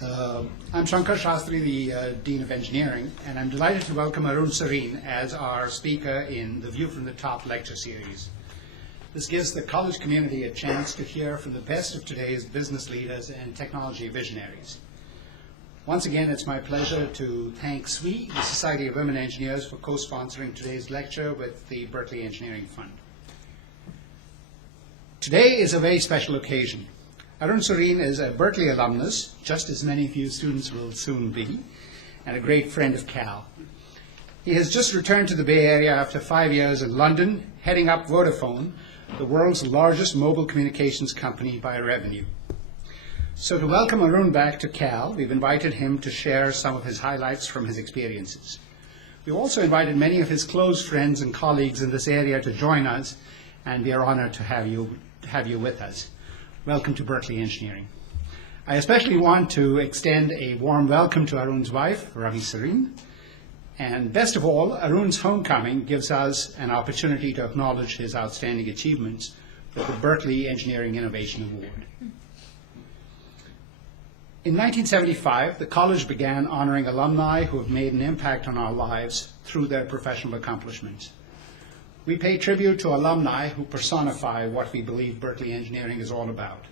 I'm Shankar Shastri, the Dean of Engineering, and I'm delighted to welcome Arun Sarin as our speaker in the View from the Top lecture series. This gives the college community a chance to hear from the best of today's business leaders and technology visionaries. Once again, it's my pleasure to thank SWE, the Society of Women Engineers, for co-sponsoring today's lecture with the Berkeley Engineering Fund. Today is a very special occasion. Arun Sarin is a Berkeley alumnus, just as many of you students will soon be, and a great friend of Cal. He has just returned to the Bay Area after 5 years in London, heading up Vodafone, the world's largest mobile communications company by revenue. So to welcome Arun back to Cal, we've invited him to share some of his highlights from his experiences. We've also invited many of his close friends and colleagues in this area to join us, and we are honored to have you with us. Welcome to Berkeley Engineering. I especially want to extend a warm welcome to Arun's wife, Ravi Sarin. And best of all, Arun's homecoming gives us an opportunity to acknowledge his outstanding achievements with the Berkeley Engineering Innovation Award. In 1975, the college began honoring alumni who have made an impact on our lives through their professional accomplishments. We pay tribute to alumni who personify what we believe Berkeley Engineering is all about.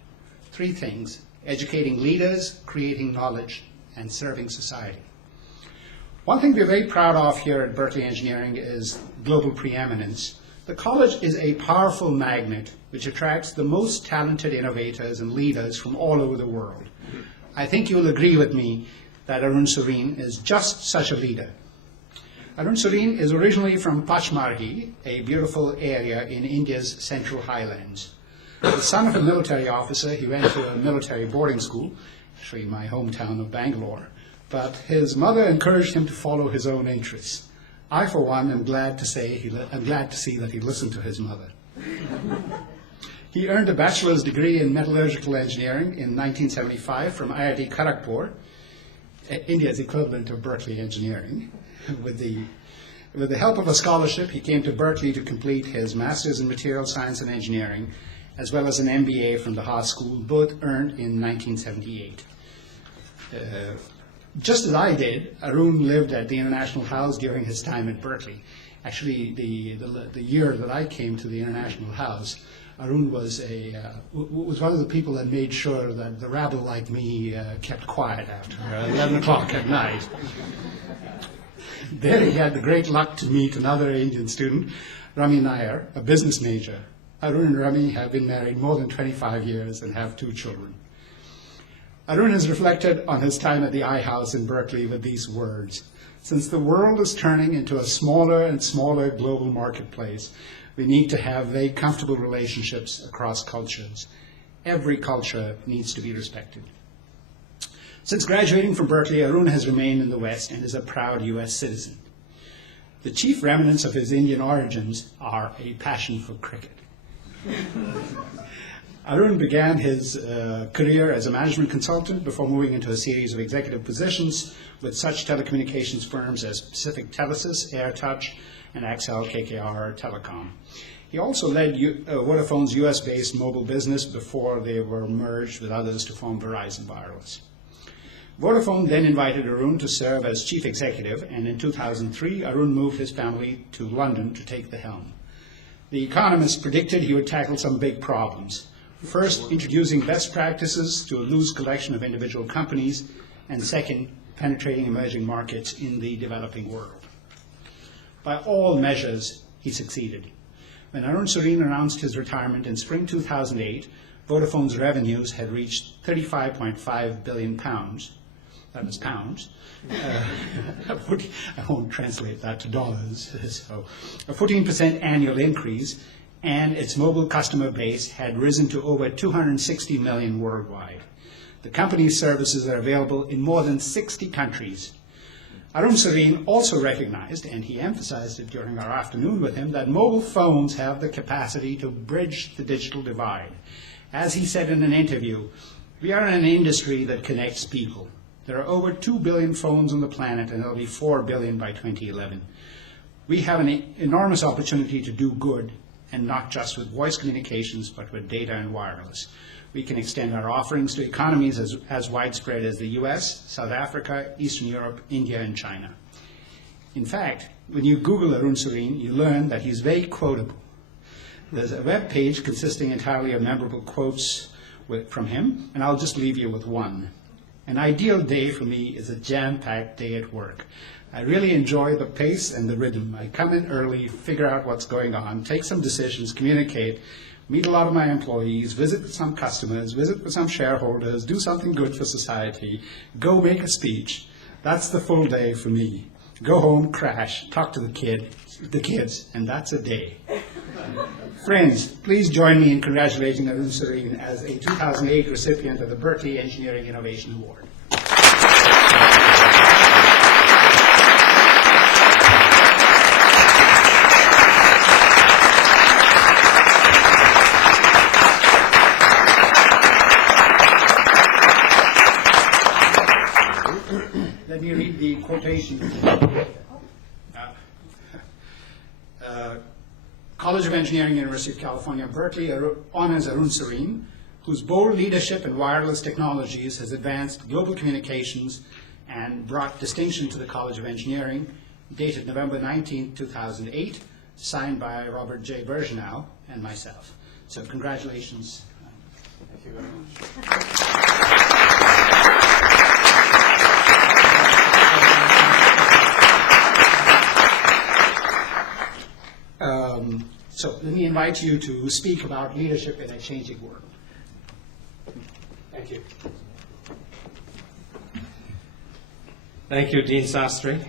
3 things: educating leaders, creating knowledge, and serving society. One thing we're very proud of here at Berkeley Engineering is global preeminence. The college is a powerful magnet which attracts the most talented innovators and leaders from all over the world. I think you'll agree with me that Arun Sarin is just such a leader. Arun Sarin is originally from Pachmarhi, a beautiful area in India's central highlands. The son of a military officer, he went to a military boarding school, actually my hometown of Bangalore, but his mother encouraged him to follow his own interests. I, for one, am glad to see that he listened to his mother. He earned a bachelor's degree in metallurgical engineering in 1975 from IIT Kharagpur, India's equivalent of Berkeley Engineering. With the help of a scholarship, he came to Berkeley to complete his master's in material science and engineering, as well as an MBA from the Haas School, both earned in 1978. Just as I did, Arun lived at the International House during his time at Berkeley. Actually, the year that I came to the International House, Arun was one of the people that made sure that the rabble like me kept quiet after 11 o'clock at night. There he had the great luck to meet another Indian student, Rami Nair, a business major. Arun and Rami have been married more than 25 years and have 2 children. Arun has reflected on his time at the I House in Berkeley with these words: "Since the world is turning into a smaller and smaller global marketplace, we need to have very comfortable relationships across cultures. Every culture needs to be respected." Since graduating from Berkeley, Arun has remained in the West and is a proud US citizen. The chief remnants of his Indian origins are a passion for cricket. Arun began his career as a management consultant before moving into a series of executive positions with such telecommunications firms as Pacific Telesis, AirTouch, and Axel KKR Telecom. He also led Vodafone's US-based mobile business before they were merged with others to form Verizon Wireless. Vodafone then invited Arun to serve as chief executive, and in 2003, Arun moved his family to London to take the helm. The Economist predicted he would tackle some big problems. First, introducing best practices to a loose collection of individual companies, and second, penetrating emerging markets in the developing world. By all measures, he succeeded. When Arun Sarin announced his retirement in spring 2008, Vodafone's revenues had reached £35.5 billion. That was pounds. I won't translate that to dollars. So, a 14% annual increase, and its mobile customer base had risen to over 260 million worldwide. The company's services are available in more than 60 countries. Arun Sarin also recognized, and he emphasized it during our afternoon with him, that mobile phones have the capacity to bridge the digital divide. As he said in an interview, "We are in an industry that connects people. There are over 2 billion phones on the planet, and there will be 4 billion by 2011. We have an enormous opportunity to do good, and not just with voice communications, but with data and wireless. we can extend our offerings to economies as widespread as the US, South Africa, Eastern Europe, India, and China. In fact, when you Google Arun Sarin, you learn that he's very quotable. There's a web page consisting entirely of memorable quotes from him, and I'll just leave you with one. An ideal day for me is a jam-packed day at work. I really enjoy the pace and the rhythm. I come in early, figure out what's going on, take some decisions, communicate, meet a lot of my employees, visit with some customers, visit with some shareholders, do something good for society, go make a speech. That's the full day for me. Go home, crash, talk to the kids, and that's a day. Friends, please join me in congratulating Arun Sarin as a 2008 recipient of the Berkeley Engineering Innovation Award. Let me read the quotation. College of Engineering, University of California, Berkeley honors Arun Sarin, whose bold leadership in wireless technologies has advanced global communications and brought distinction to the College of Engineering, dated November 19, 2008, signed by Robert J. Bergenow and myself. So congratulations. Thank you very much. So let me invite you to speak about leadership in a changing world. Thank you. Thank you, Dean Sastry.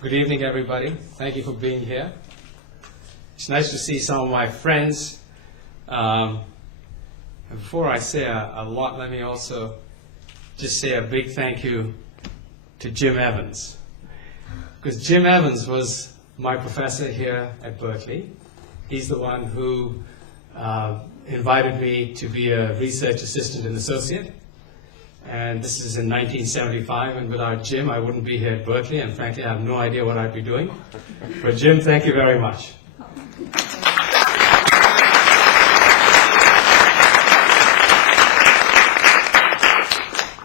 Good evening, everybody. Thank you for being here. It's nice to see some of my friends. And before I say a lot, let me also just say a big thank you to Jim Evans. Because Jim Evans was my professor here at Berkeley. He's the one who invited me to be a research assistant and associate. And this is in 1975, and without Jim, I wouldn't be here at Berkeley, and frankly, I have no idea what I'd be doing. But Jim, thank you very much.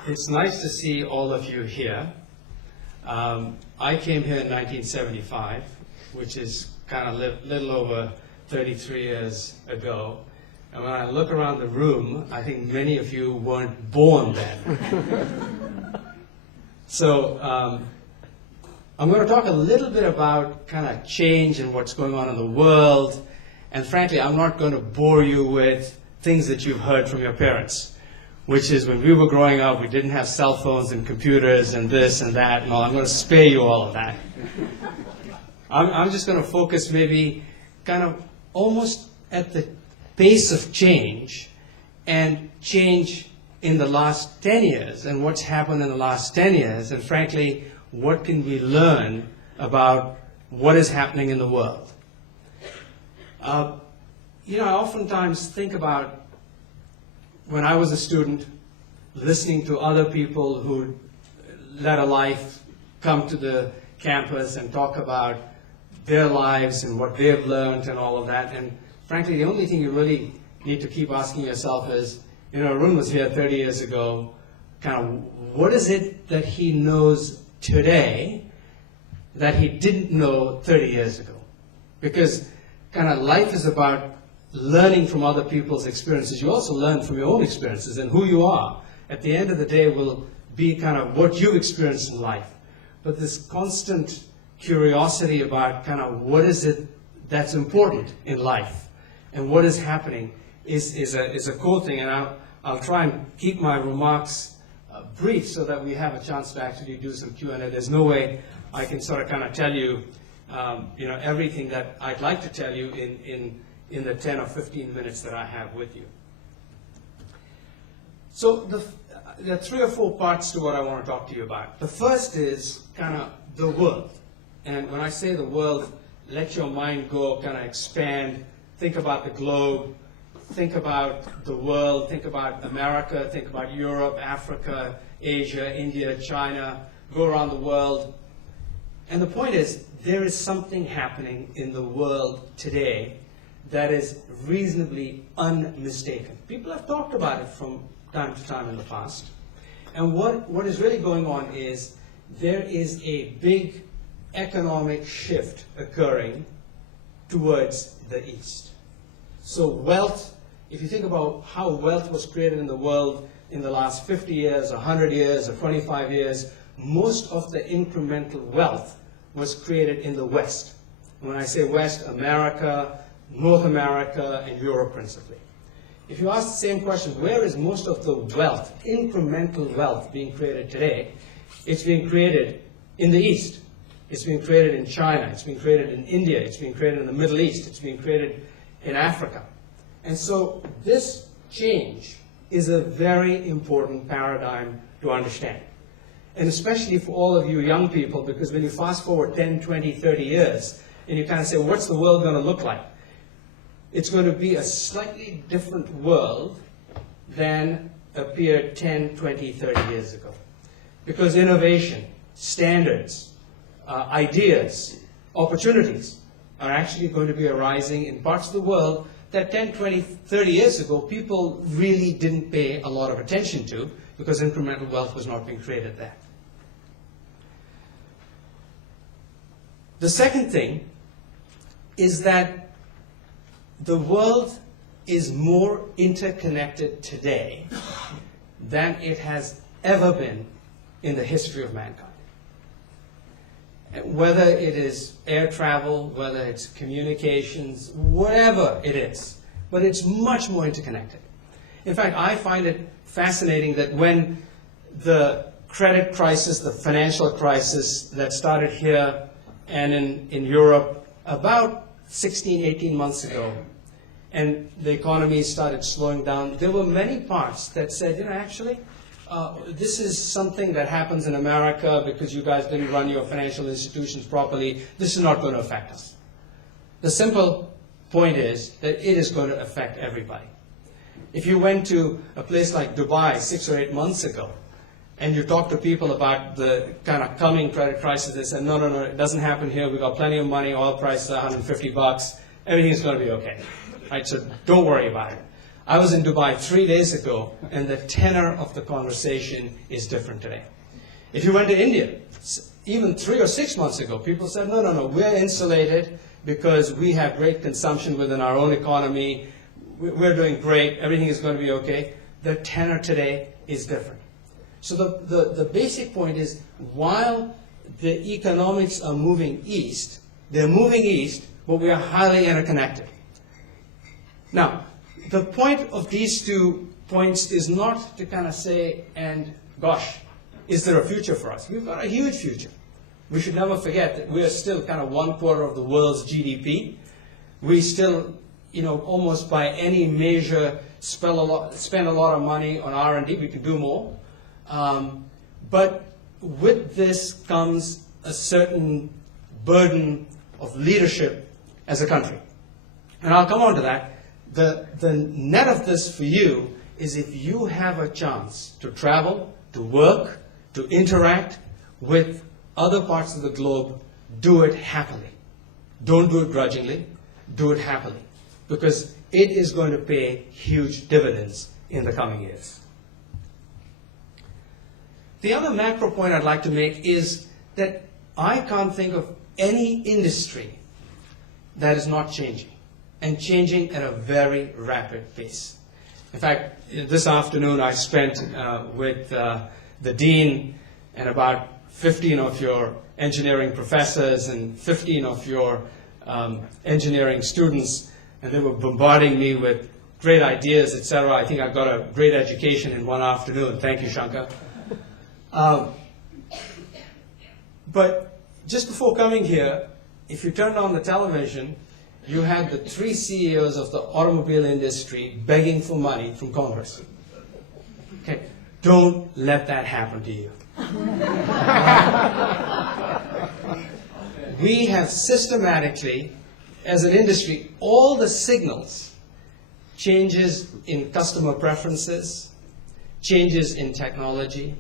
It's nice to see all of you here. I came here in 1975, which is kind of little over 33 years ago. And when I look around the room, I think many of you weren't born then. So I'm going to talk a little bit about kind of change and what's going on in the world. And frankly, I'm not going to bore you with things that you've heard from your parents, which is when we were growing up, we didn't have cell phones and computers and this and that and all. I'm going to spare you all of that. I'm just going to focus maybe kind of almost at the pace of change and change in the last 10 years and what's happened in the last 10 years, and frankly, what can we learn about what is happening in the world. I oftentimes think about when I was a student, listening to other people who led a life come to the campus and talk about their lives and what they've learned and all of that. And frankly, the only thing you really need to keep asking yourself is, Arun was here 30 years ago, kind of what is it that he knows today that he didn't know 30 years ago? Because kind of life is about learning from other people's experiences. You also learn from your own experiences, and who you are at the end of the day will be kind of what you've experienced in life. But this constant curiosity about kind of what is it that's important in life and what is happening is a cool thing. And I'll try and keep my remarks brief so that we have a chance to actually do some Q&A. There's no way I can sort of kind of tell you, everything that I'd like to tell you in the 10 or 15 minutes that I have with you. So there are 3 or 4 parts to what I want to talk to you about. The first is kind of the world. And when I say the world, let your mind go, kind of expand, think about the globe, think about the world, think about America, think about Europe, Africa, Asia, India, China, go around the world. And the point is, there is something happening in the world today that is reasonably unmistaken. People have talked about it from time to time in the past. And what is really going on is there is a big economic shift occurring towards the East. So wealth, if you think about how wealth was created in the world in the last 50 years, 100 years, or 25 years, most of the incremental wealth was created in the West. When I say West, America, North America, and Europe principally. If you ask the same question, where is most of the wealth, incremental wealth, being created today? It's being created in the East. It's being created in China. It's being created in India. It's being created in the Middle East. It's being created in Africa. And so this change is a very important paradigm to understand. And especially for all of you young people, because when you fast forward 10, 20, 30 years, and you kind of say, well, what's the world going to look like? It's going to be a slightly different world than appeared 10, 20, 30 years ago. Because innovation, standards, ideas, opportunities are actually going to be arising in parts of the world that 10, 20, 30 years ago people really didn't pay a lot of attention to because incremental wealth was not being created there. The second thing is that the world is more interconnected today than it has ever been in the history of mankind. Whether it is air travel, whether it's communications, whatever it is, but it's much more interconnected. In fact, I find it fascinating that when the credit crisis, the financial crisis that started here and in Europe about 16, 18 months ago, and the economy started slowing down, there were many parts that said, actually, this is something that happens in America because you guys didn't run your financial institutions properly. This is not going to affect us. The simple point is that it is going to affect everybody. If you went to a place like Dubai 6 or 8 months ago, and you talk to people about the kind of coming credit crisis, they said, no, it doesn't happen here. We've got plenty of money. Oil prices are $150. Everything's going to be okay. Right? So don't worry about it. I was in Dubai 3 days ago, and the tenor of the conversation is different today. If you went to India, even 3 or 6 months ago, people said, no, we're insulated because we have great consumption within our own economy. We're doing great. Everything is going to be okay. The tenor today is different. So the basic point is, while the economics are moving east, they're moving east, but we are highly interconnected. Now, the point of these 2 points is not to kind of say, and gosh, is there a future for us? We've got a huge future. We should never forget that we are still kind of 1/4 of the world's GDP. We still, almost by any measure, spend a lot of money on R&D. We can do more. But with this comes a certain burden of leadership as a country. And I'll come on to that. The net of this for you is if you have a chance to travel, to work, to interact with other parts of the globe, do it happily. Don't do it grudgingly. Do it happily. Because it is going to pay huge dividends in the coming years. The other macro point I'd like to make is that I can't think of any industry that is not changing, and changing at a very rapid pace. In fact, this afternoon I spent with the dean and about 15 of your engineering professors and 15 of your engineering students, and they were bombarding me with great ideas, etc. I think I got a great education in one afternoon. Thank you, Shankar. But just before coming here, if you turned on the television, you had the 3 CEOs of the automobile industry begging for money from Congress. Okay, don't let that happen to you. We have systematically, as an industry, all the signals, changes in customer preferences, changes in technology,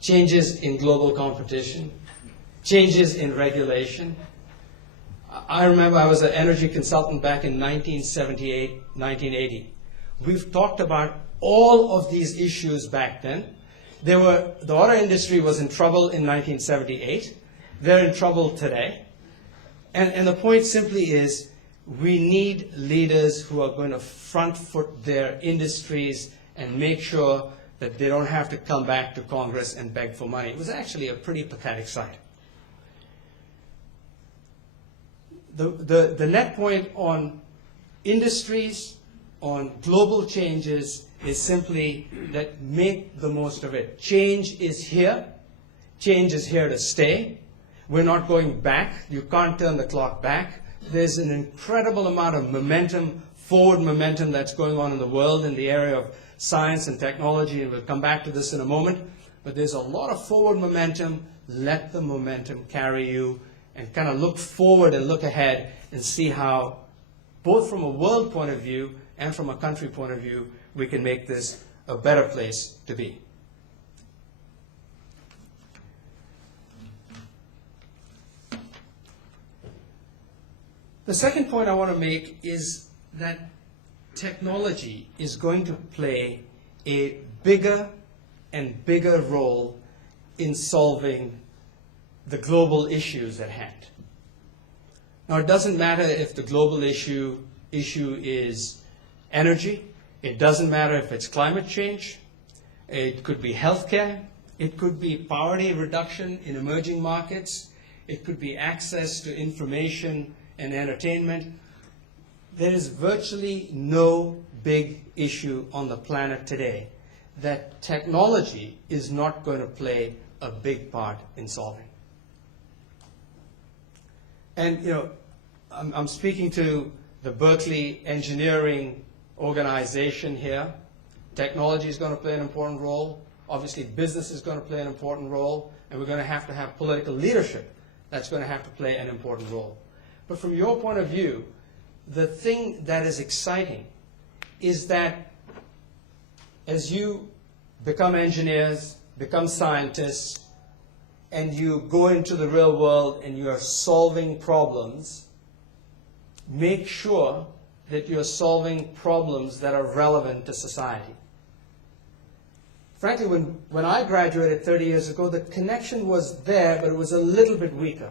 changes in global competition, changes in regulation, I remember I was an energy consultant back in 1978, 1980. We've talked about all of these issues back then. The auto industry was in trouble in 1978. They're in trouble today. And the point simply is, we need leaders who are going to front foot their industries and make sure that they don't have to come back to Congress and beg for money. It was actually a pretty pathetic sight. The net point on industries, on global changes, is simply that make the most of it. Change is here. Change is here to stay. We're not going back. You can't turn the clock back. There's an incredible amount of momentum, forward momentum that's going on in the world in the area of science and technology, and we'll come back to this in a moment. But there's a lot of forward momentum. Let the momentum carry you, and kind of look forward and look ahead and see how, both from a world point of view and from a country point of view, we can make this a better place to be. The second point I want to make is that technology is going to play a bigger and bigger role in solving the global issues at hand. Now, it doesn't matter if the global issue is energy. It doesn't matter if it's climate change. It could be healthcare. It could be poverty reduction in emerging markets. It could be access to information and entertainment. There is virtually no big issue on the planet today that technology is not going to play a big part in solving. And I'm speaking to the Berkeley engineering organization here. Technology is going to play an important role. Obviously, business is going to play an important role, and we're going to have political leadership that's going to have to play an important role. But from your point of view, the thing that is exciting is that as you become engineers, become scientists, and you go into the real world and you are solving problems, make sure that you're solving problems that are relevant to society. Frankly, when I graduated 30 years ago, the connection was there, but it was a little bit weaker.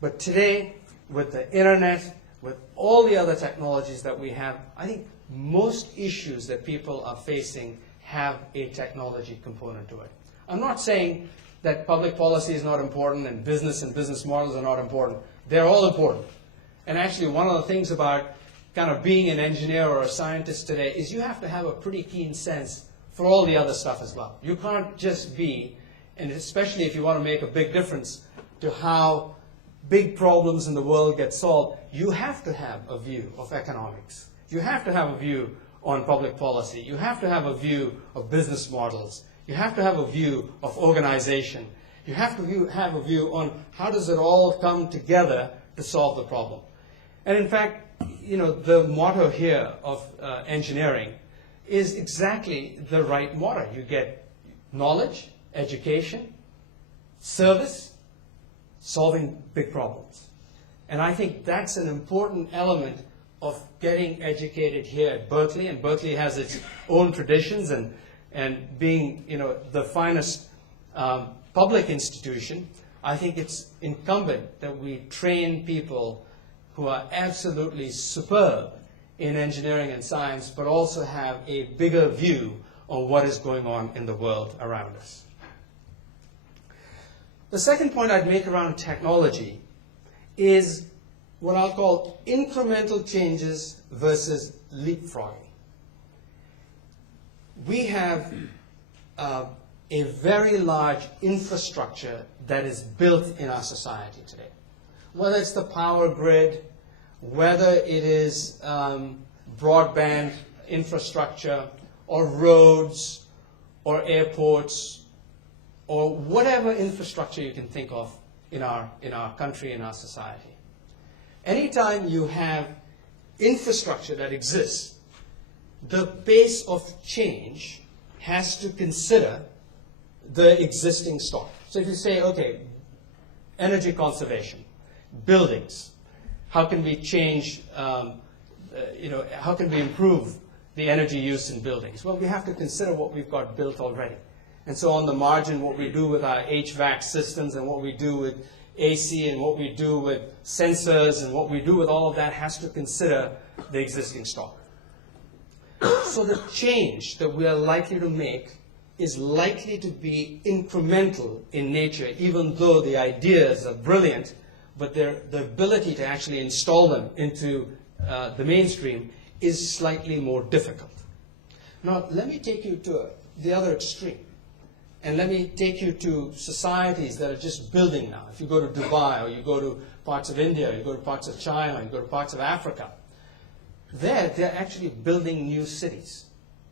But today, with the internet, with all the other technologies that we have, I think most issues that people are facing have a technology component to it. I'm not saying that public policy is not important and business models are not important. They're all important. And actually, one of the things about kind of being an engineer or a scientist today is you have to have a pretty keen sense for all the other stuff as well. You can't just be, and especially if you want to make a big difference to how big problems in the world get solved, you have to have a view of economics. You have to have a view on public policy. You have to have a view of business models. You have to have a view of organization. You have to have a view on how does it all come together to solve the problem. And in fact, the motto here of engineering is exactly the right motto. You get knowledge, education, service, solving big problems. And I think that's an important element of getting educated here at Berkeley. And Berkeley has its own traditions, and being the finest public institution, I think it's incumbent that we train people who are absolutely superb in engineering and science, but also have a bigger view on what is going on in the world around us. The second point I'd make around technology is what I'll call incremental changes versus leapfrogging. We have a very large infrastructure that is built in our society today. Whether it's the power grid, whether it is broadband infrastructure, or roads, or airports, or whatever infrastructure you can think of in our country, in our society. Anytime you have infrastructure that exists, the pace of change has to consider the existing stock. So if you say, okay, energy conservation, buildings, how can we change, how can we improve the energy use in buildings? Well, we have to consider what we've got built already. And so on the margin, what we do with our HVAC systems and what we do with AC and what we do with sensors and what we do with all of that has to consider the existing stock. So the change that we are likely to make is likely to be incremental in nature, even though the ideas are brilliant, but the ability to actually install them into the mainstream is slightly more difficult. Now, let me take you to the other extreme. And let me take you to societies that are just building now. If you go to Dubai, or you go to parts of India, or you go to parts of China, or you go to parts of Africa, they're actually building new cities.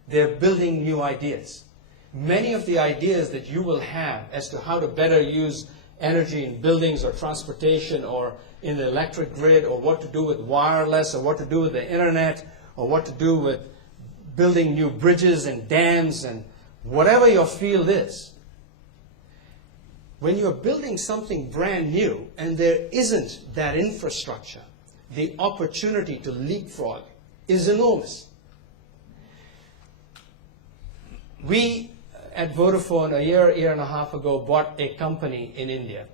They're building new ideas. Many of the ideas that you will have as to how to better use energy in buildings or transportation or in the electric grid, or what to do with wireless, or what to do with the internet, or what to do with building new bridges and dams and whatever your field is, when you're building something brand new and there isn't that infrastructure, the opportunity to leapfrog is enormous. We at Vodafone a year and a half ago bought a company in India,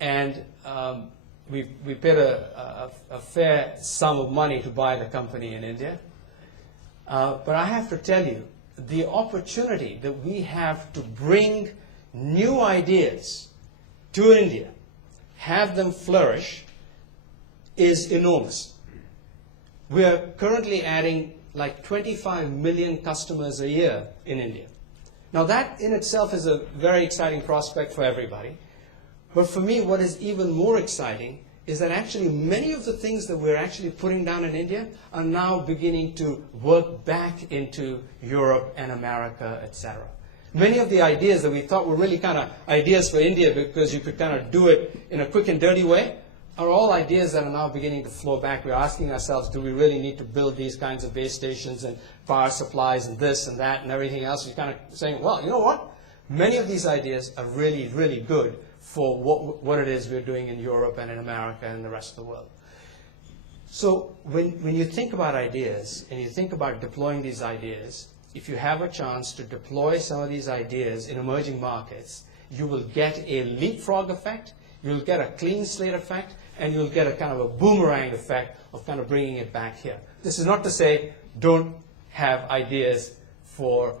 and we paid a fair sum of money to buy the company in India. But I have to tell you, the opportunity that we have to bring new ideas to India, have them flourish, is enormous. We are currently adding like 25 million customers a year in India. Now that in itself is a very exciting prospect for everybody. But for me, what is even more exciting is that actually many of the things that we're actually putting down in India are now beginning to work back into Europe and America, etc. Many of the ideas that we thought were really kind of ideas for India because you could kind of do it in a quick and dirty way are all ideas that are now beginning to flow back. We're asking ourselves, do we really need to build these kinds of base stations and power supplies and this and that and everything else? We're kind of saying, well, you know what? Many of these ideas are really, really good for what it is we're doing in Europe and in America and the rest of the world. So when you think about ideas and you think about deploying these ideas, if you have a chance to deploy some of these ideas in emerging markets, you will get a leapfrog effect, you'll get a clean slate effect, and you'll get a kind of a boomerang effect of kind of bringing it back here. This is not to say don't have ideas for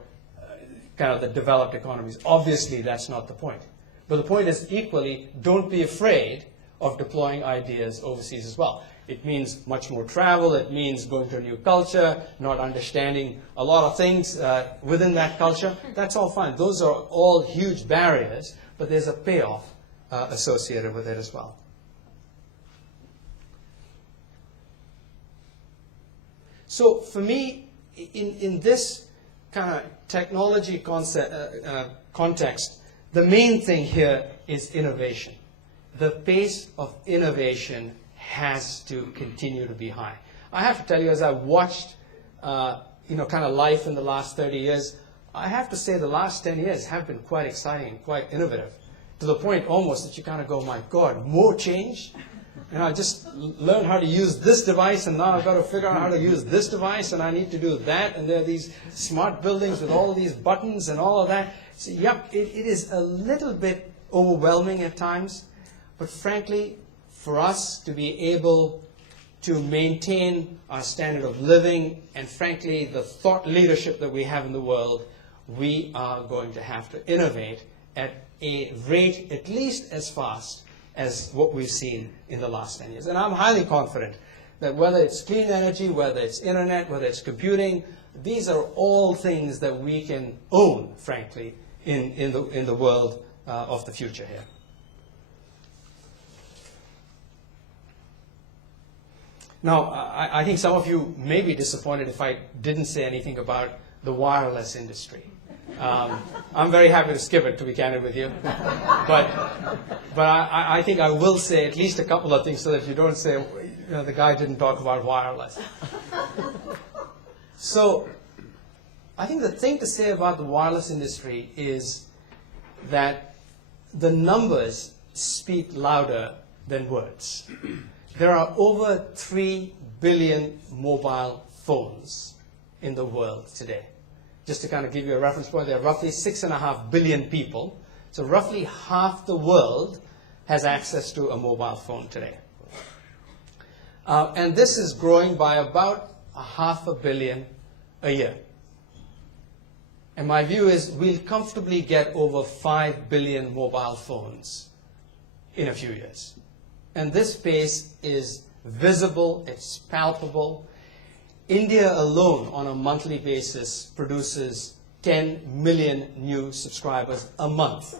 kind of the developed economies. Obviously, that's not the point. But the point is equally, don't be afraid of deploying ideas overseas as well. It means much more travel. It means going to a new culture, not understanding a lot of things within that culture. That's all fine. Those are all huge barriers, but there's a payoff associated with it as well. So for me, in this kind of technology context, the main thing here is innovation. The pace of innovation has to continue to be high. I have to tell you, as I've watched, kind of life in the last 30 years, I have to say the last 10 years have been quite exciting and quite innovative, to the point almost that you kind of go, my God, more change? I just learned how to use this device, and now I've got to figure out how to use this device, and I need to do that, and there are these smart buildings with all these buttons and all of that. So, yep, it is a little bit overwhelming at times, but frankly, for us to be able to maintain our standard of living and, frankly, the thought leadership that we have in the world, we are going to have to innovate at a rate at least as fast as what we've seen in the last 10 years. And I'm highly confident that whether it's clean energy, whether it's internet, whether it's computing, these are all things that we can own, frankly, in the world of the future here. Now, I think some of you may be disappointed if I didn't say anything about the wireless industry. I'm very happy to skip it, to be candid with you. But I think I will say at least a couple of things so that you don't say, the guy didn't talk about wireless. So I think the thing to say about the wireless industry is that the numbers speak louder than words. There are over 3 billion mobile phones in the world today. Just to kind of give you a reference point, there are roughly 6.5 billion people. So roughly half the world has access to a mobile phone today. And this is growing by about 500 million a year. And my view is we'll comfortably get over 5 billion mobile phones in a few years. And this space is visible, it's palpable. India alone on a monthly basis produces 10 million new subscribers a month.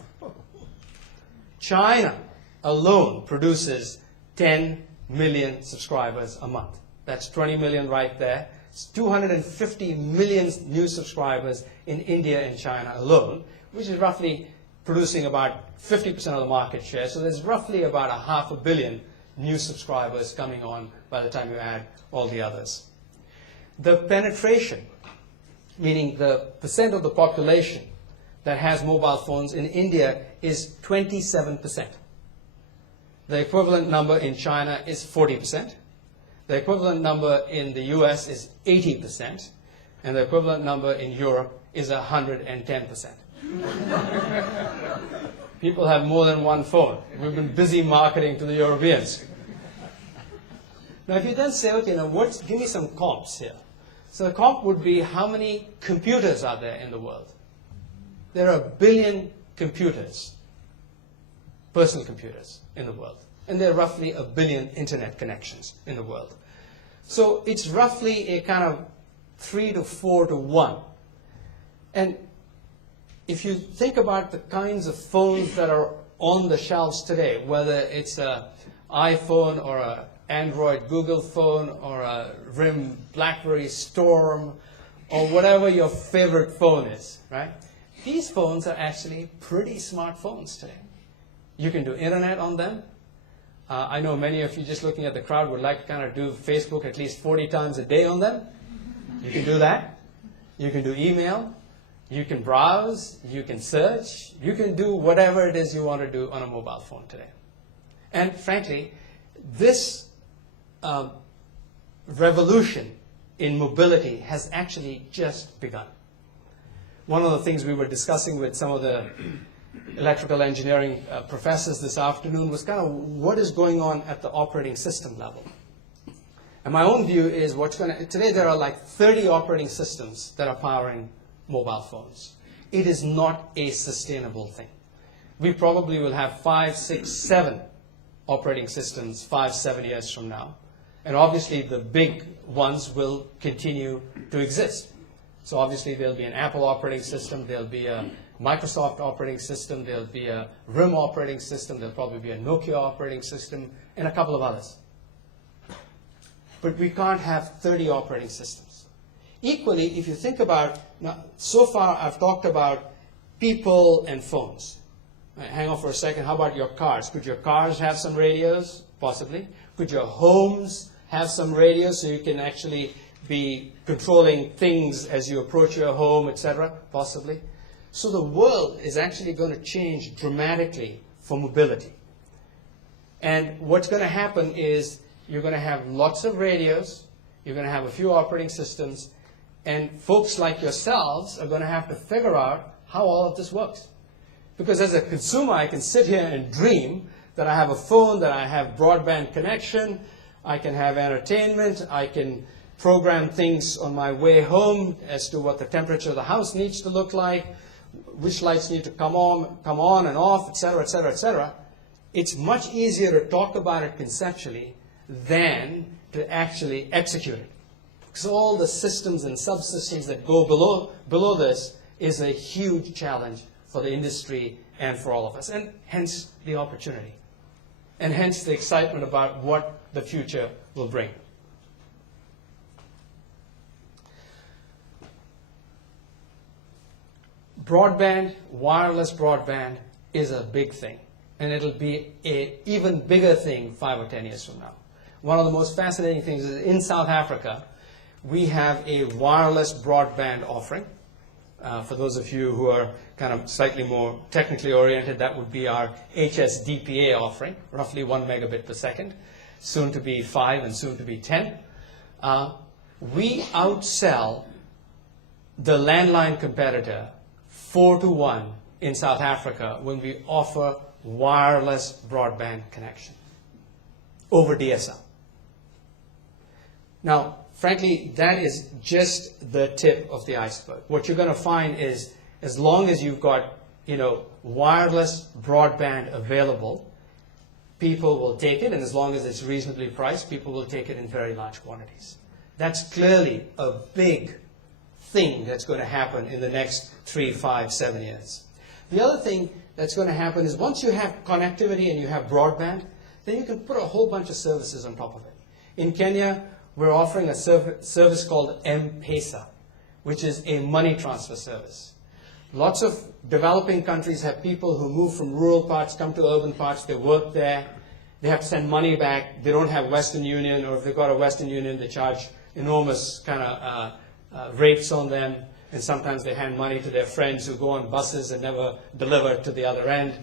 China alone produces 10 million subscribers a month. That's 20 million right there. It's 250 million new subscribers in India and China alone, which is roughly producing about 50% of the market share. So there's roughly about 500 million new subscribers coming on by the time you add all the others. The penetration, meaning the percent of the population that has mobile phones in India, is 27%. The equivalent number in China is 40%. The equivalent number in the US is 80%. And the equivalent number in Europe is 110%. People have more than one phone. We've been busy marketing to the Europeans. Now, if you then say, okay, now give me some comps here. So the comp would be how many computers are there in the world? There are 1 billion computers, personal computers in the world. And there are roughly 1 billion internet connections in the world. So it's roughly a kind of 3 to 4 to 1. And if you think about the kinds of phones that are on the shelves today, whether it's an iPhone or an Android Google phone or a RIM BlackBerry Storm or whatever your favorite phone is, right? These phones are actually pretty smart phones today. You can do internet on them. I know many of you just looking at the crowd would like to kind of do Facebook at least 40 times a day on them. You can do that. You can do email. You can browse. You can search. You can do whatever it is you want to do on a mobile phone today. And frankly, this revolution in mobility has actually just begun. One of the things we were discussing with some of the electrical engineering professors this afternoon was kind of what is going on at the operating system level. And my own view is today there are like 30 operating systems that are powering mobile phones. It is not a sustainable thing. We probably will have 5, 6, 7 operating systems 5, 7 years from now. And obviously the big ones will continue to exist. So obviously there'll be an Apple operating system, there'll be a Microsoft operating system, there'll be a RIM operating system, there'll probably be a Nokia operating system, and a couple of others. But we can't have 30 operating systems. Equally, if you think about, now, so far I've talked about people and phones. Right, hang on for a second, how about your cars? Could your cars have some radios? Possibly. Could your homes have some radios so you can actually be controlling things as you approach your home, etc.? Possibly. So the world is actually going to change dramatically for mobility. And what's going to happen is you're going to have lots of radios, you're going to have a few operating systems, and folks like yourselves are going to have to figure out how all of this works. Because as a consumer, I can sit here and dream that I have a phone, that I have broadband connection, I can have entertainment, I can program things on my way home as to what the temperature of the house needs to look like, which lights need to come on and off, etc., etc., etc. It's much easier to talk about it conceptually than to actually execute it. Because all the systems and subsystems that go below this is a huge challenge for the industry and for all of us, and hence the opportunity, and hence the excitement about what the future will bring. Broadband, wireless broadband, is a big thing, and it'll be an even bigger thing 5 or 10 years from now. One of the most fascinating things is in South Africa, we have a wireless broadband offering. For those of you who are kind of slightly more technically oriented, that would be our HSDPA offering, roughly 1 megabit per second. soon to be 5 and soon to be 10. We outsell the landline competitor 4-1 in South Africa when we offer wireless broadband connection over DSL. Now, frankly, that is just the tip of the iceberg. What you're going to find is, as long as you've got, wireless broadband available, people will take it, and as long as it's reasonably priced, people will take it in very large quantities. That's clearly a big thing that's going to happen in the next 3, 5, 7 years. The other thing that's going to happen is once you have connectivity and you have broadband, then you can put a whole bunch of services on top of it. In Kenya, we're offering a service called M-Pesa, which is a money transfer service. Lots of developing countries have people who move from rural parts, come to urban parts, they work there, they have to send money back, they don't have Western Union, or if they've got a Western Union, they charge enormous kind of rates on them, and sometimes they hand money to their friends who go on buses and never deliver to the other end.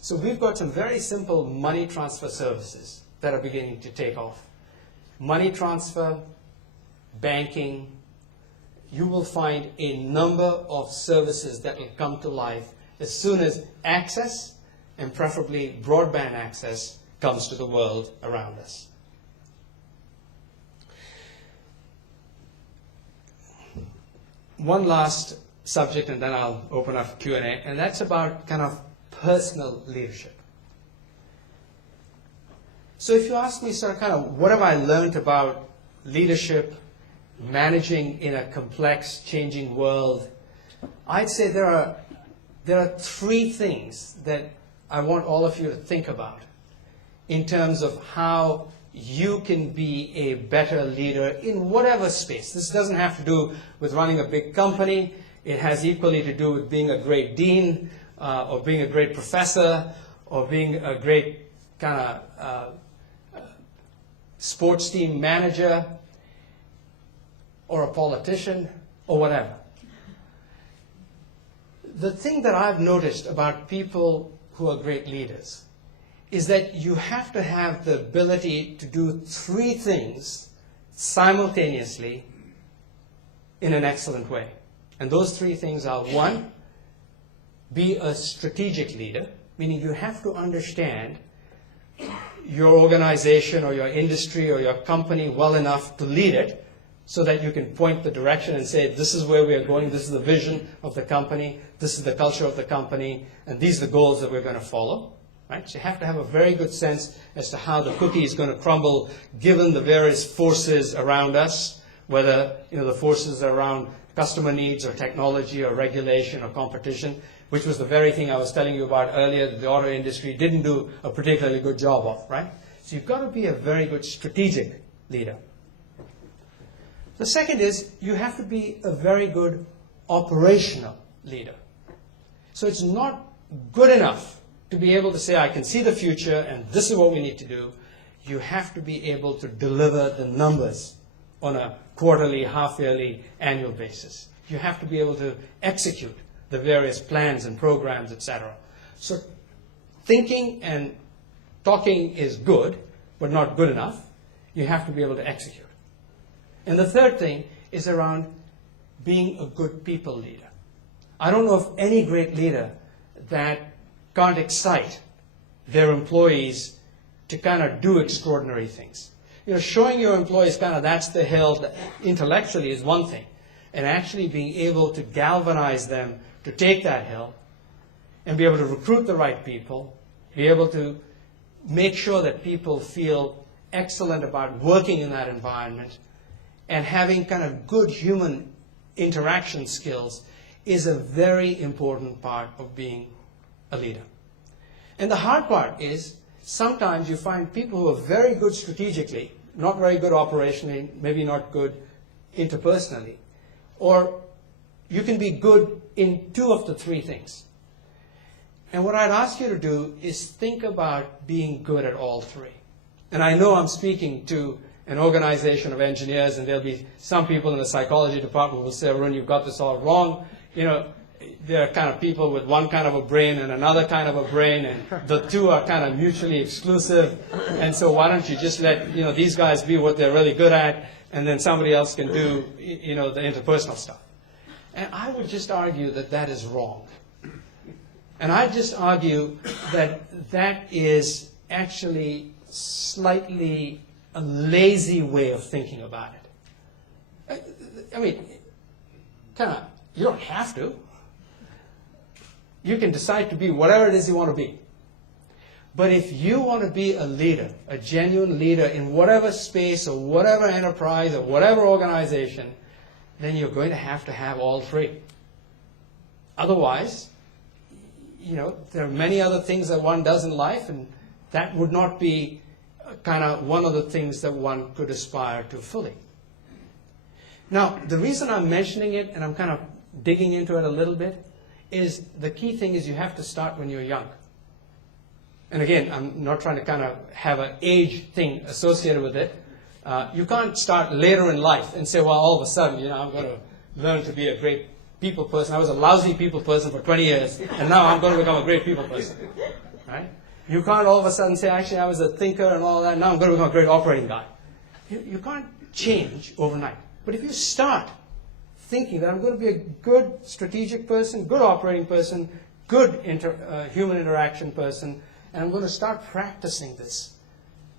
So we've got some very simple money transfer services that are beginning to take off. Money transfer, banking, you will find a number of services that will come to life as soon as access, and preferably broadband access, comes to the world around us. One last subject, and then I'll open up Q&A, and that's about kind of personal leadership. So if you ask me sort of kind of what have I learned about leadership, managing in a complex, changing world, I'd say there are 3 things that I want all of you to think about in terms of how you can be a better leader in whatever space. This doesn't have to do with running a big company. It has equally to do with being a great dean, or being a great professor, or being a great kind of sports team manager, or a politician, or whatever. The thing that I've noticed about people who are great leaders is that you have to have the ability to do 3 things simultaneously in an excellent way. And those 3 things are: 1, be a strategic leader, meaning you have to understand your organization or your industry or your company well enough to lead it so that you can point the direction and say, this is where we are going, this is the vision of the company, this is the culture of the company, and these are the goals that we're going to follow. Right? So you have to have a very good sense as to how the cookie is going to crumble given the various forces around us, whether the forces are around customer needs or technology or regulation or competition, which was the very thing I was telling you about earlier that the auto industry didn't do a particularly good job of, right? So you've got to be a very good strategic leader. The second is you have to be a very good operational leader. So it's not good enough to be able to say, I can see the future and this is what we need to do. You have to be able to deliver the numbers on a quarterly, half-yearly, annual basis. You have to be able to execute the various plans and programs, etc. So thinking and talking is good, but not good enough. You have to be able to execute. And the third thing is around being a good people leader. I don't know of any great leader that can't excite their employees to kind of do extraordinary things. Showing your employees kind of that's the hill that intellectually is one thing, and actually being able to galvanize them to take that hill and be able to recruit the right people, be able to make sure that people feel excellent about working in that environment, and having kind of good human interaction skills is a very important part of being a leader. And the hard part is sometimes you find people who are very good strategically, not very good operationally, maybe not good interpersonally, or you can be good in 2 of the 3 things. And what I'd ask you to do is think about being good at all 3. And I know I'm speaking to an organization of engineers, and there'll be some people in the psychology department who will say, Arun, you've got this all wrong. there are kind of people with one kind of a brain and another kind of a brain, and the two are kind of mutually exclusive. And so why don't you just let these guys be what they're really good at, and then somebody else can do the interpersonal stuff. And I would just argue that that is wrong. And I just argue that that is actually slightly a lazy way of thinking about it. I mean, you don't have to. You can decide to be whatever it is you want to be. But if you want to be a leader, a genuine leader in whatever space or whatever enterprise or whatever organization, then you're going to have all three. Otherwise, there are many other things that one does in life, and that would not be kind of one of the things that one could aspire to fully. Now, the reason I'm mentioning it, and I'm kind of digging into it a little bit, is the key thing is you have to start when you're young. And again, I'm not trying to kind of have an age thing associated with it. You can't start later in life and say, well, all of a sudden, I'm going to learn to be a great people person. I was a lousy people person for 20 years, and now I'm going to become a great people person. Right? You can't all of a sudden say, actually, I was a thinker and all that, now I'm going to become a great operating guy. You can't change overnight. But if you start thinking that I'm going to be a good strategic person, good operating person, good human interaction person, and I'm going to start practicing this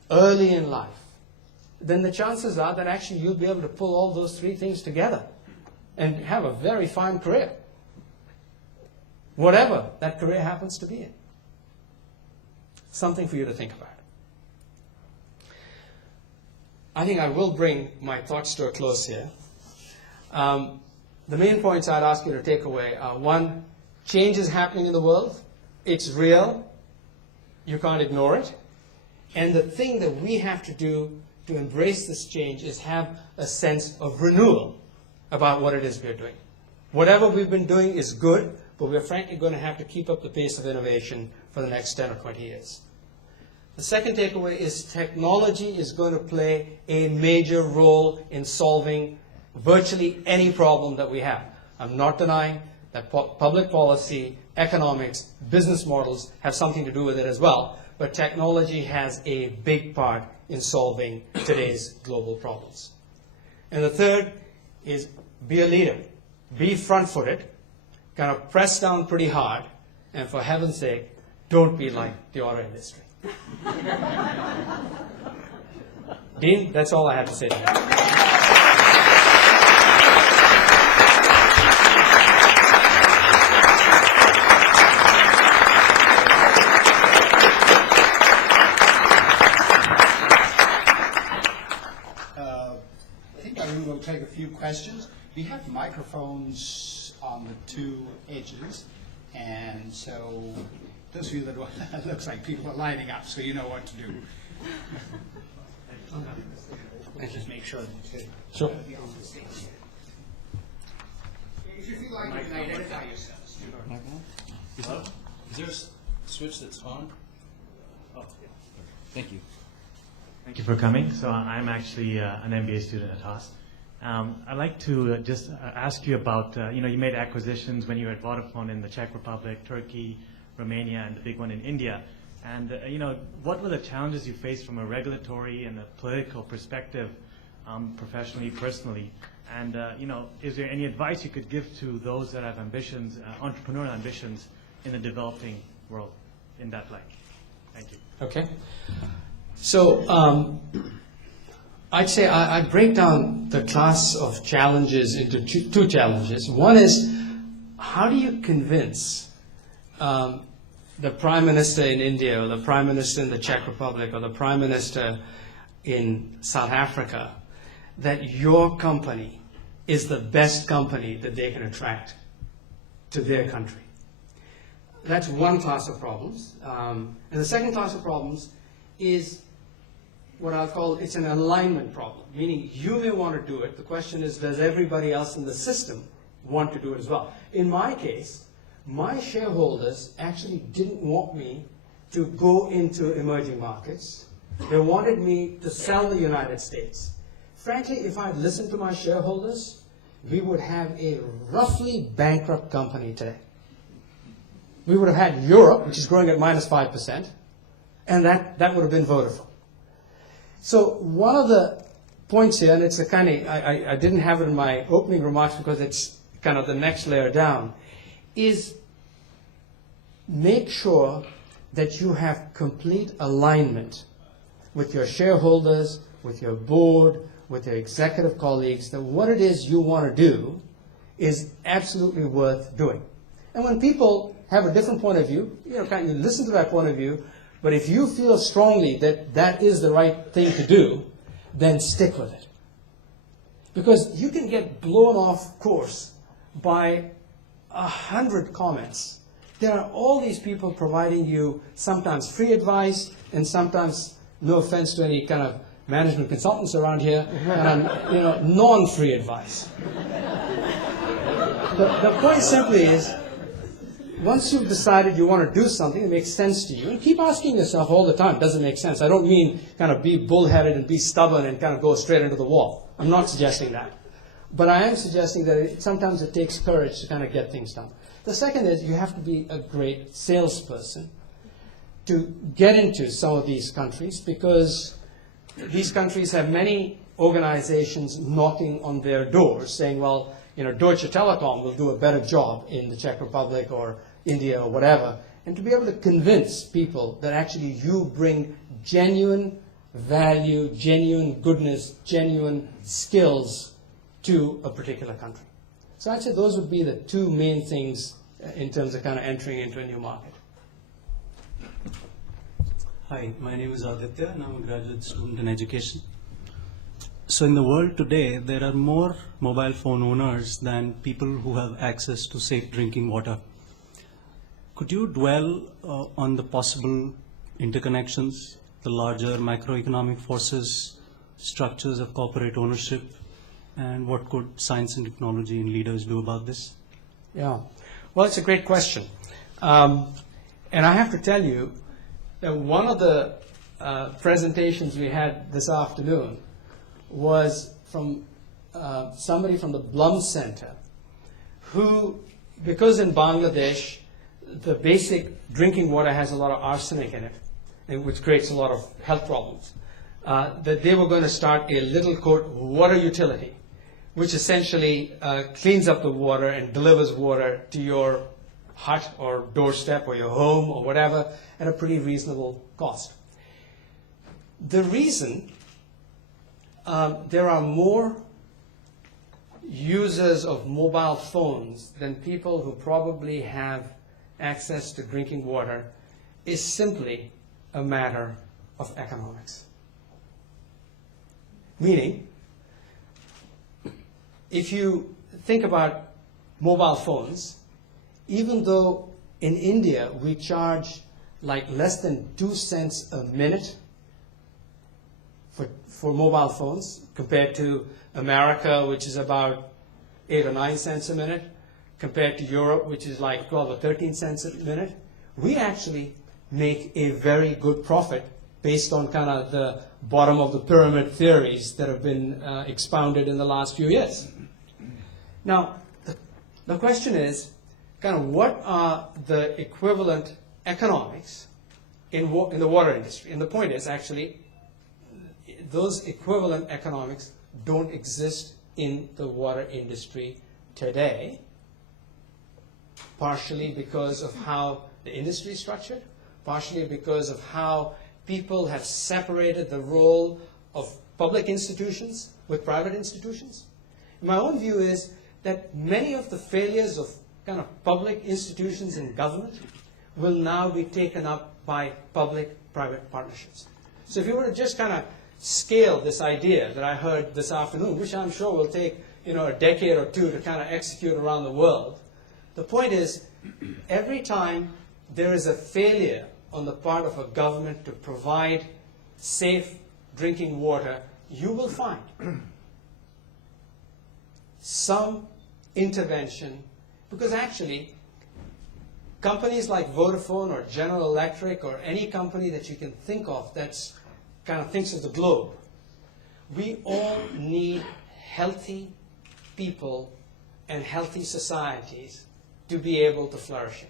early in life, then the chances are that actually you'll be able to pull all those three things together and have a very fine career, whatever that career happens to be in. Something for you to think about. I think I will bring my thoughts to a close here. The main points I'd ask you to take away are, one, change is happening in the world. It's real. You can't ignore it. And the thing that we have to do to embrace this change is have a sense of renewal about what it is we're doing. Whatever we've been doing is good, but we're frankly going to have to keep up the pace of innovation for the next 10 or 20 years. The second takeaway is technology is going to play a major role in solving virtually any problem that we have. I'm not denying that public policy, economics, business models have something to do with it as well, but technology has a big part in solving today's global problems. And the third is be a leader. Be front-footed, kind of press down pretty hard, and for heaven's sake, don't be like the auto industry. Dean, that's all I have to say to you. Arun will take a few questions. We have microphones on the two edges, and so those of you that it looks like people are lining up, so you know what to do. And just make sure that you Sure. If you feel like you can identify yourselves. Is there a switch that's on? Oh, yeah. Thank you. Thank you for coming. So I'm actually an MBA student at Haas. I'd like to just ask you about, you made acquisitions when you were at Vodafone in the Czech Republic, Turkey, Romania, and the big one in India. And, what were the challenges you faced from a regulatory and a political perspective, professionally, personally? And, is there any advice you could give to those that have ambitions, entrepreneurial ambitions in the developing world in that light? Thank you. Okay. So I'd say I break down the class of challenges into two challenges. One is, how do you convince the Prime Minister in India, or the Prime Minister in the Czech Republic, or the Prime Minister in South Africa that your company is the best company that they can attract to their country? That's one class of problems. And the second class of problems is what I'll call, it's an alignment problem, meaning you may want to do it. The question is, does everybody else in the system want to do it as well? In my case, my shareholders actually didn't want me to go into emerging markets. They wanted me to sell the United States. Frankly, if I'd listened to my shareholders, we would have a roughly bankrupt company today. We would have had Europe, which is growing at -5%, and that would have been Vodafone. So one of the points here, and it's a kind of, I didn't have it in my opening remarks because it's kind of the next layer down, is make sure that you have complete alignment with your shareholders, with your board, with your executive colleagues, that what it is you want to do is absolutely worth doing. And when people have a different point of view, you listen to that point of view, but if you feel strongly that that is the right thing to do, then stick with it. Because you can get blown off course by 100 comments. There are all these people providing you sometimes free advice and sometimes, no offense to any kind of management consultants around here, non-free advice. The point simply is, once you've decided you want to do something that makes sense to you, and keep asking yourself all the time, does it make sense? I don't mean kind of be bullheaded and be stubborn and kind of go straight into the wall. I'm not suggesting that. But I am suggesting that sometimes it takes courage to kind of get things done. The second is you have to be a great salesperson to get into some of these countries, because these countries have many organizations knocking on their doors saying, well, Deutsche Telekom will do a better job in the Czech Republic or India or whatever. And to be able to convince people that actually you bring genuine value, genuine goodness, genuine skills to a particular country. So I'd say those would be the two main things in terms of kind of entering into a new market. Hi, my name is Aditya and I'm a graduate student in education. So in the world today, there are more mobile phone owners than people who have access to safe drinking water. Could you dwell on the possible interconnections, the larger macroeconomic forces, structures of corporate ownership, and what could science and technology and leaders do about this? Yeah, well, it's a great question. And I have to tell you that one of the presentations we had this afternoon was from somebody from the Blum Center, who, because in Bangladesh, the basic drinking water has a lot of arsenic in it, and which creates a lot of health problems, that they were going to start a little, quote, water utility, which essentially cleans up the water and delivers water to your hut or doorstep or your home or whatever at a pretty reasonable cost. The reason there are more users of mobile phones than people who probably have access to drinking water is simply a matter of economics. Meaning, if you think about mobile phones, even though in India we charge like less than 2 cents a minute for mobile phones, compared to America, which is about 8 or 9 cents a minute, compared to Europe, which is like 12 or 13 cents a minute, we actually make a very good profit based on kind of the bottom of the pyramid theories that have been expounded in the last few years. Now, the question is, kind of what are the equivalent economics in the water industry? And the point is, actually, those equivalent economics don't exist in the water industry today, partially because of how the industry is structured, partially because of how people have separated the role of public institutions with private institutions. My own view is that many of the failures of kind of public institutions in government will now be taken up by public-private partnerships. So if you were to just kind of scale this idea that I heard this afternoon, which I'm sure will take a decade or two to kind of execute around the world, the point is, every time there is a failure on the part of a government to provide safe drinking water, you will find some intervention, because actually companies like Vodafone or General Electric or any company that you can think of that's kind of thinks of the globe, we all need healthy, people and healthy societies to be able to flourish in.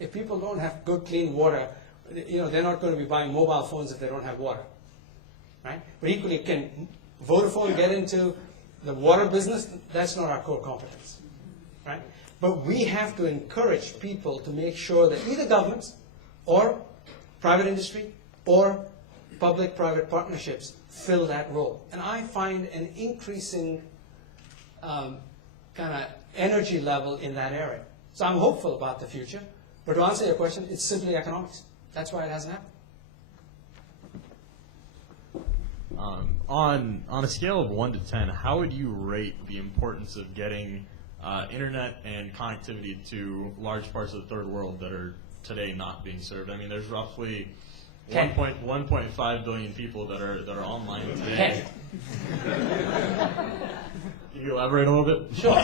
If people don't have good, clean water, they're not going to be buying mobile phones if they don't have water, right? But equally, can Vodafone get into the water business? That's not our core competence, right? But we have to encourage people to make sure that either governments or private industry or public-private partnerships fill that role. And I find an increasing kind of energy level in that area. So I'm hopeful about the future. But to answer your question, it's simply economics. That's why it hasn't happened. On a scale of 1 to 10, how would you rate the importance of getting internet and connectivity to large parts of the third world that are today not being served? I mean, there's roughly 1.5 billion people that are online today. Can you elaborate a little bit? Sure.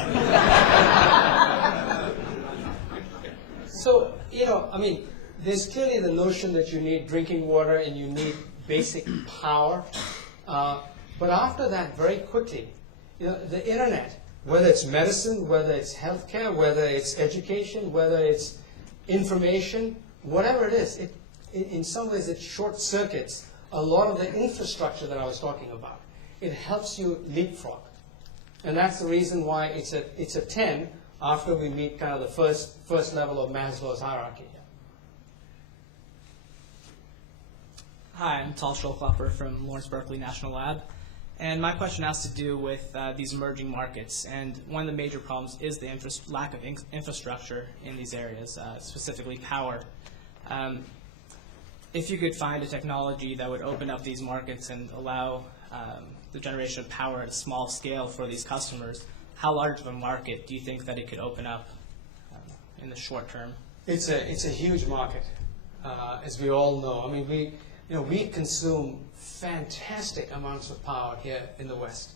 So, there's clearly the notion that you need drinking water and you need basic power. But after that, very quickly, the internet, whether it's medicine, whether it's healthcare, whether it's education, whether it's information, whatever it is, in some ways it short circuits a lot of the infrastructure that I was talking about. It helps you leapfrog. And that's the reason why it's a 10 after we meet kind of the first level of Maslow's hierarchy. Hi, I'm Tal Scholklopper from Lawrence Berkeley National Lab. And my question has to do with these emerging markets. And one of the major problems is the lack of infrastructure in these areas, specifically power. If you could find a technology that would open up these markets and allow the generation of power at a small scale for these customers, how large of a market do you think that it could open up in the short term? It's a huge market, as we all know. I mean, we consume fantastic amounts of power here in the West.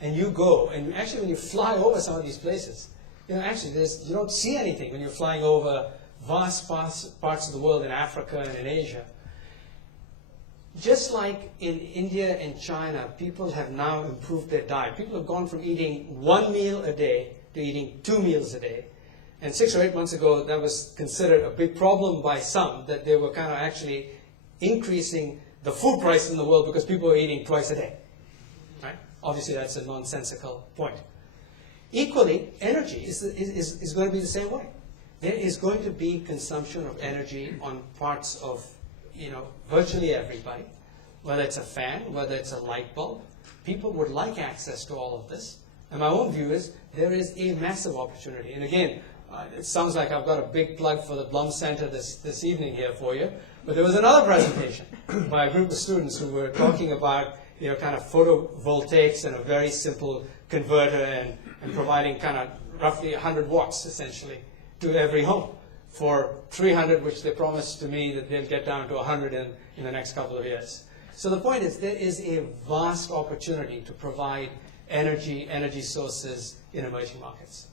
And you go, and actually when you fly over some of these places, actually you don't see anything when you're flying over vast parts of the world in Africa and in Asia. Just like in India and China, people have now improved their diet. People have gone from eating 1 meal a day to eating 2 meals a day. And 6 or 8 months ago, that was considered a big problem by some, that they were kind of actually increasing the food price in the world because people are eating twice a day. Right? Obviously, that's a nonsensical point. Equally, energy is going to be the same way. There is going to be consumption of energy on parts of virtually everybody, whether it's a fan, whether it's a light bulb. People would like access to all of this. And my own view is there is a massive opportunity. And again, it sounds like I've got a big plug for the Blum Center this evening here for you. But there was another presentation by a group of students who were talking about kind of photovoltaics and a very simple converter and providing kind of roughly 100 watts essentially to every home for 300, which they promised to me that they'll get down to 100 in the next couple of years. So the point is there is a vast opportunity to provide energy sources in emerging markets.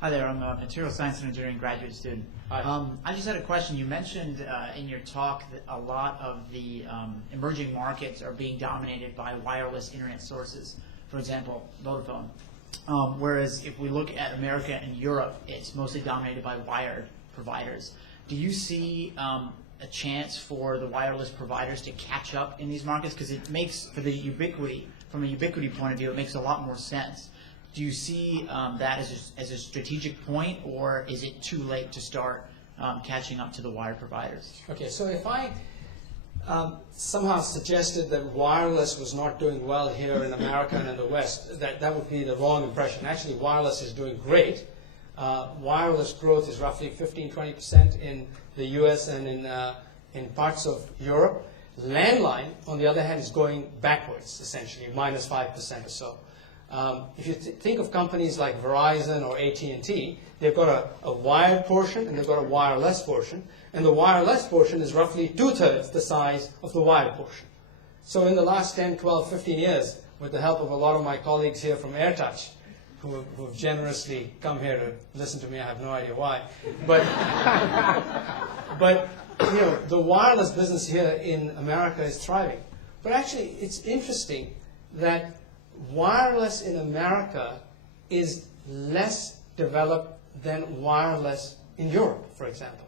Hi there, I'm a material science and engineering graduate student. Hi. I just had a question. You mentioned in your talk that a lot of the emerging markets are being dominated by wireless internet sources, for example, Vodafone. Whereas if we look at America and Europe, it's mostly dominated by wired providers. Do you see a chance for the wireless providers to catch up in these markets? Because it makes, for the ubiquity, from a ubiquity point of view, it makes a lot more sense. Do you see that as a strategic point, or is it too late to start catching up to the wired providers? Okay, so if I somehow suggested that wireless was not doing well here in America and in the West, that would be the wrong impression. Actually, wireless is doing great. Wireless growth is roughly 15-20% in the US and in parts of Europe. Landline, on the other hand, is going backwards, essentially, minus 5% or so. If you think of companies like Verizon or AT&T, they've got a wired portion and they've got a wireless portion. And the wireless portion is roughly 2/3 the size of the wired portion. So in the last 10, 12, 15 years, with the help of a lot of my colleagues here from AirTouch, who have generously come here to listen to me, I have no idea why. But the wireless business here in America is thriving. But actually, it's interesting that wireless in America is less developed than wireless in Europe, for example.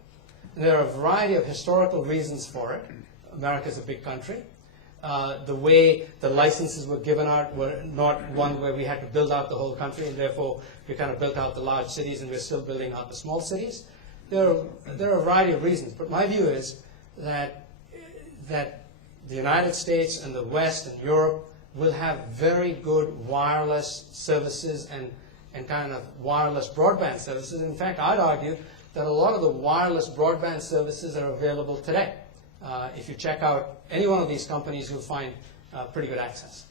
And there are a variety of historical reasons for it. America is a big country. The way the licenses were given out were not one where we had to build out the whole country, and therefore we kind of built out the large cities and we're still building out the small cities. There are a variety of reasons, but my view is that the United States and the West and Europe will have very good wireless services and kind of wireless broadband services. In fact, I'd argue that a lot of the wireless broadband services are available today. If you check out any one of these companies, you'll find pretty good access.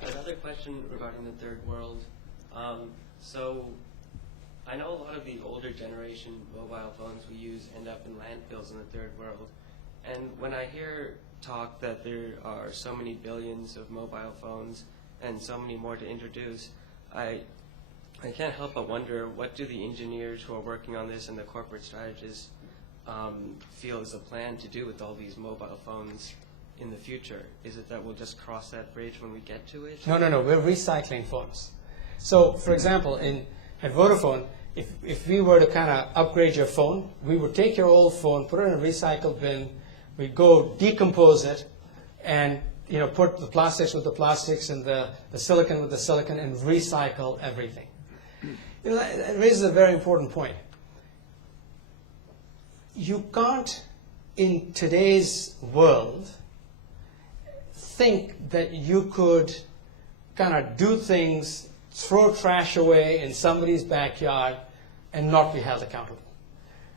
Another question regarding the third world. So I know a lot of the older generation mobile phones we use end up in landfills in the third world. And when I hear talk that there are so many billions of mobile phones and so many more to introduce, I can't help but wonder, what do the engineers who are working on this and the corporate strategists feel is the plan to do with all these mobile phones in the future? Is it that we'll just cross that bridge when we get to it? No. We're recycling phones. So, for example, at Vodafone, if we were to kind of upgrade your phone, we would take your old phone, put it in a recycle bin, we'd go decompose it, and put the plastics with the plastics and the silicon with the silicon, and recycle everything. It raises a very important point. You can't, in today's world, think that you could kind of do things, throw trash away in somebody's backyard and not be held accountable.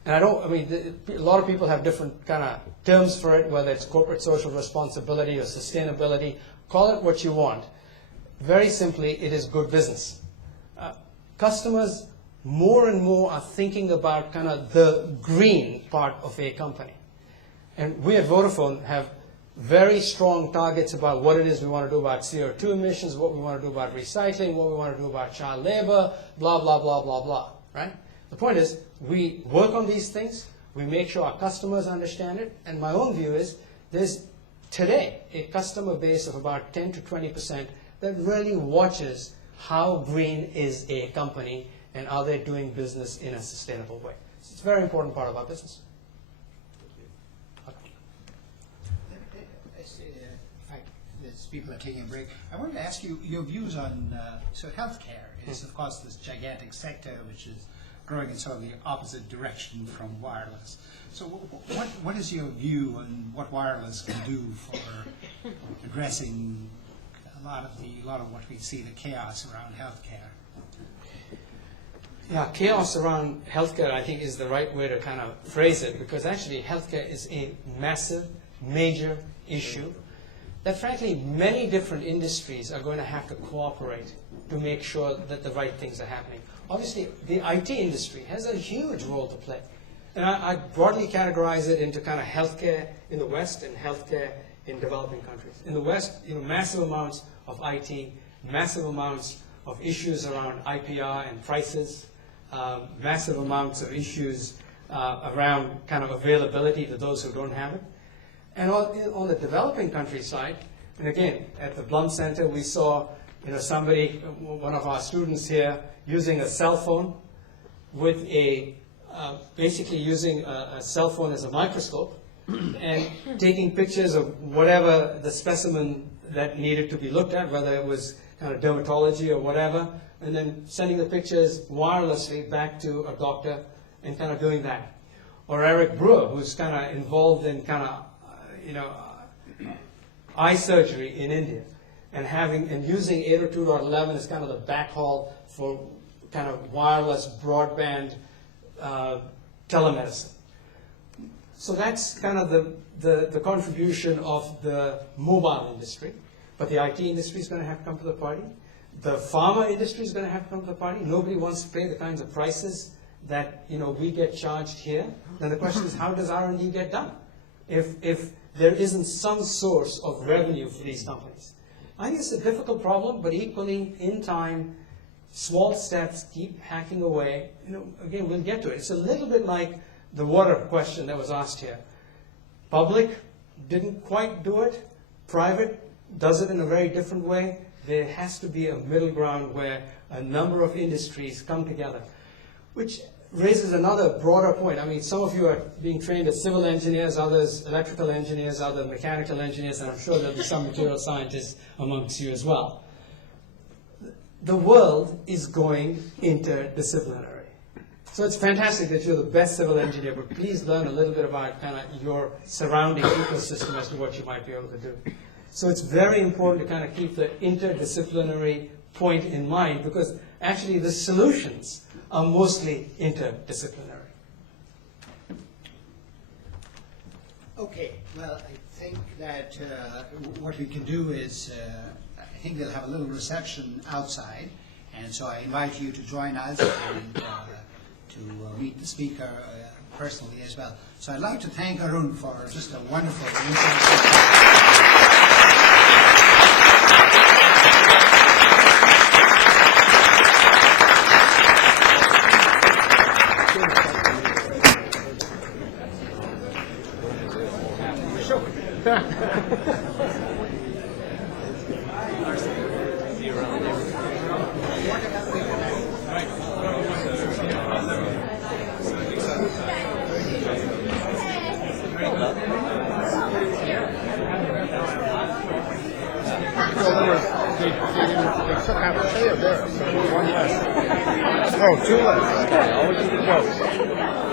And a lot of people have different kind of terms for it, whether it's corporate social responsibility or sustainability. Call it what you want. Very simply, it is good business. Customers more and more are thinking about kind of the green part of a company. And we at Vodafone have very strong targets about what it is we want to do about CO2 emissions, what we want to do about recycling, what we want to do about child labor, blah, blah, blah, blah, blah, right? The point is, we work on these things, we make sure our customers understand it, and my own view is there's today a customer base of about 10 to 20% that really watches how green is a company and are they doing business in a sustainable way. So it's a very important part of our business. As people are taking a break, I wanted to ask you your views on so healthcare is of course this gigantic sector which is growing in sort of the opposite direction from wireless. So what is your view on what wireless can do for addressing a lot of what we see, the chaos around healthcare? Yeah, chaos around healthcare, I think, is the right way to kind of phrase it, because actually healthcare is a massive, major issue that, frankly, many different industries are going to have to cooperate to make sure that the right things are happening. Obviously, the IT industry has a huge role to play. And I broadly categorize it into kind of healthcare in the West and healthcare in developing countries. In the West, massive amounts of IT, massive amounts of issues around IPR and prices, massive amounts of issues around kind of availability to those who don't have it. And on the developing country side, and again, at the Blum Center, we saw somebody, one of our students here, using a cell phone with basically using a cell phone as a microscope and taking pictures of whatever the specimen that needed to be looked at, whether it was kind of dermatology or whatever, and then sending the pictures wirelessly back to a doctor and kind of doing that. Or Eric Brewer, who's kind of involved in kind of eye surgery in India, and using 802.11 as kind of the backhaul for kind of wireless broadband telemedicine. So that's kind of the contribution of the mobile industry. But the IT industry is going to have to come to the party. The pharma industry is going to have to come to the party. Nobody wants to pay the kinds of prices that we get charged here. Then the question is, how does R&D get done if there isn't some source of revenue for these companies? I think it's a difficult problem, but equally, in time, small steps, keep hacking away. Again, we'll get to it. It's a little bit like the water question that was asked here. Public, didn't quite do it. Private does it in a very different way. There has to be a middle ground where a number of industries come together, which raises another broader point. I mean, some of you are being trained as civil engineers, others electrical engineers, others mechanical engineers, and I'm sure there'll be some material scientists amongst you as well. The world is going interdisciplinary. So it's fantastic that you're the best civil engineer, but please learn a little bit about kind of your surrounding ecosystem as to what you might be able to do. So it's very important to kind of keep the interdisciplinary point in mind, because actually the solutions are mostly interdisciplinary. Okay, well, I think that what we can do is, I think they'll have a little reception outside, and so I invite you to join us and to meet the speaker personally as well. So I'd like to thank Arun for just a wonderful Oh, two left. Okay, I'll look at the quotes.